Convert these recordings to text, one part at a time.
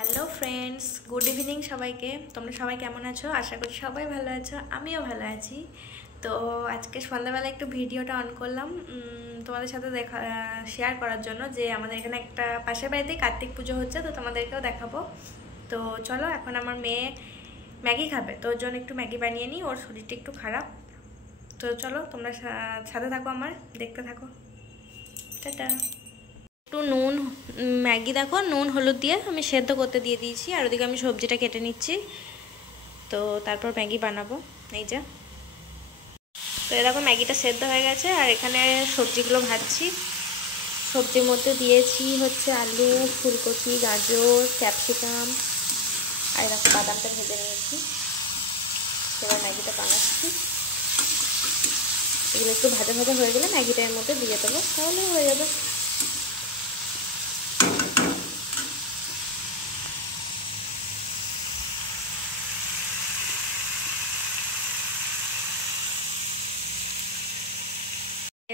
Hello friends, good evening সবাইকে। তোমরা সবাই কেমন আছো? আশা করি সবাই ভালো আছো, আমিও ভালো আছি। তো আজকে সন্ধ্যাবেলা একটু ভিডিওটা অন করলাম তোমাদের সাথে শেয়ার করার জন্য যে আমাদের এখানে একটা পাশের বাড়িতেই কার্তিক পুজো হচ্ছে, তো তোমাদেরকেও দেখাবো। তো চলো, এখন আমার মেয়ে ম্যাগি খাবে, তো ওর জন্য একটু ম্যাগি বানিয়ে নিই, ওর শরীরটা একটু খারাপ। তো চলো, তোমরা সাথে থাকো, আমার দেখতে থাকো। টাটা। একটু নুন, ম্যাগি দেখো নুন হলুদ দিয়ে আমি সেদ্ধ করতে দিয়ে দিয়েছি, আর ওদিকে আমি সবজিটা কেটে নিচ্ছি। তো তারপর ম্যাগি বানাবো। এই যে, তো এরকম ম্যাগিটা সেদ্ধ হয়ে গেছে, আর এখানে সবজিগুলো ভাজছি। সবজির মধ্যে দিয়েছি হচ্ছে আলু, ফুলকপি, গাজর, ক্যাপসিকাম, আর এরকম বাদামটা ভেজে নিয়েছি। এবার ম্যাগিটা বানাচ্ছি। এগুলো একটু ভাজা ভাজা হয়ে গেলে ম্যাগিটা এর মধ্যে দিয়ে দেবো, তাহলে হয়ে যাবে।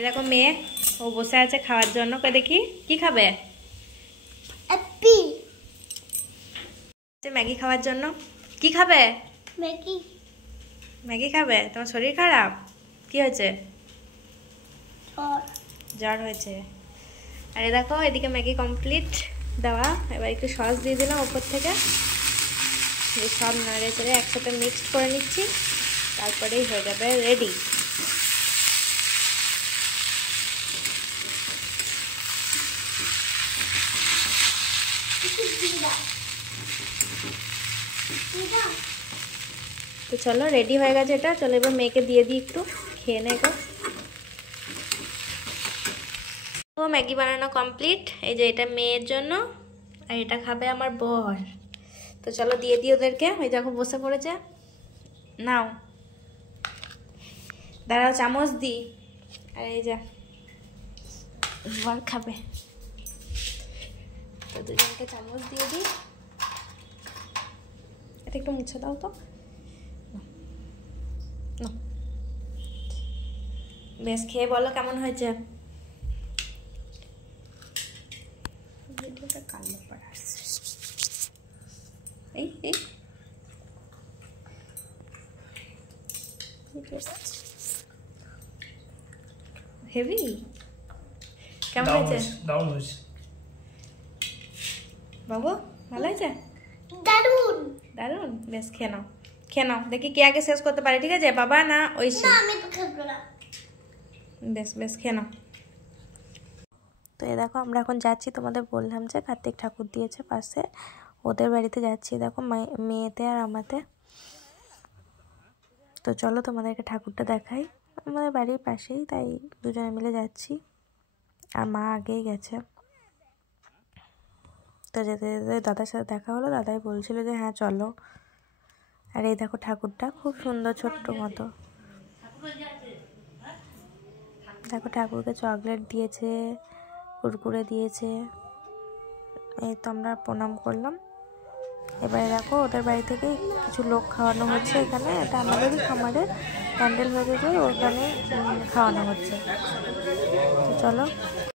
এরকম মেয়ে ও বসে আছে খাওয়ার জন্য। দেখি কি খাবে? ম্যাগি খাওয়ার জন্য। কি খাবে? ম্যাগি। ম্যাগি খাবে? তোমার শরীর খারাপ? কি হয়েছে? জ্বর হয়েছে। আর দেখো, এদিকে ম্যাগি কমপ্লিট দেওয়া। এবার একটু সস দিয়ে দিলাম ওপর থেকে। সব নাড়ে চেড়ে একসাথে মিক্সড করে নিচ্ছি, তারপরেই হয়ে যাবে রেডি। তো চলো, রেডি হয়ে গেছে এটা। চলো এবার মেয়েকে দিয়ে দিই, একটু খেয়ে নে গো। তো ম্যাগি বানানো কমপ্লিট। এই যে এটা মেয়ের জন্য, আর এটা খাবে আমার বর। তো চলো দিয়ে দিই ওদেরকে। ওই দেখো বসে পড়েছে। নাও, দাঁড়াও চামচ দিই। আর এই যা বর খাবে, তো দুজনকে চামচ দিয়ে দিই। এটা একটু মুছে দাও তো। বেশ, খেয়ে বলো কেমন হয়েছে। ভিডিওটা কালো পড়া এই হেভি। কেমন হয়েছে? দারুণ হয়েছে বাবু, ভালো হয়েছে? দারুন দারুন। বেশ, খেয়ে নাও, খেয়ে নাও। দেখি কে আগে শেষ করতে পারে, ঠিক আছে? বাবা না ঐশী? না, আমি তো খাবো না। বেশ বেশ, খেয়ে নাও। তো এই দেখো, আমরা এখন যাচ্ছি, তোমাদের বললাম যে কার্তিক ঠাকুর দিয়েছে পাশে, ওদের বাড়িতে যাচ্ছি। দেখো মেয়েতে আর আমাতে। তো চলো তোমাদেরকে ঠাকুরটা দেখাই। আমাদের বাড়ির পাশেই, তাই দুজনে মিলে যাচ্ছি, আর মা আগেই গেছে। তো যেতে যেতে দাদার সাথে দেখা হলো, দাদাই বলছিল যে হ্যাঁ চলো। আর এই দেখো ঠাকুরটা খুব সুন্দর, ছোট্ট মতো। দেখো, ঠাকুরকে চকলেট দিয়েছে, কুরকুরে দিয়েছে। এই তো আমরা প্রণাম করলাম। এবারে দেখো, ওদের বাড়ি থেকে কিছু লোক খাওয়ানো হচ্ছে এখানে। এটা আমাদেরই খামারে প্যান্ডেল হয়ে গেছে, ওখানে খাওয়ানো হচ্ছে। তো চলো।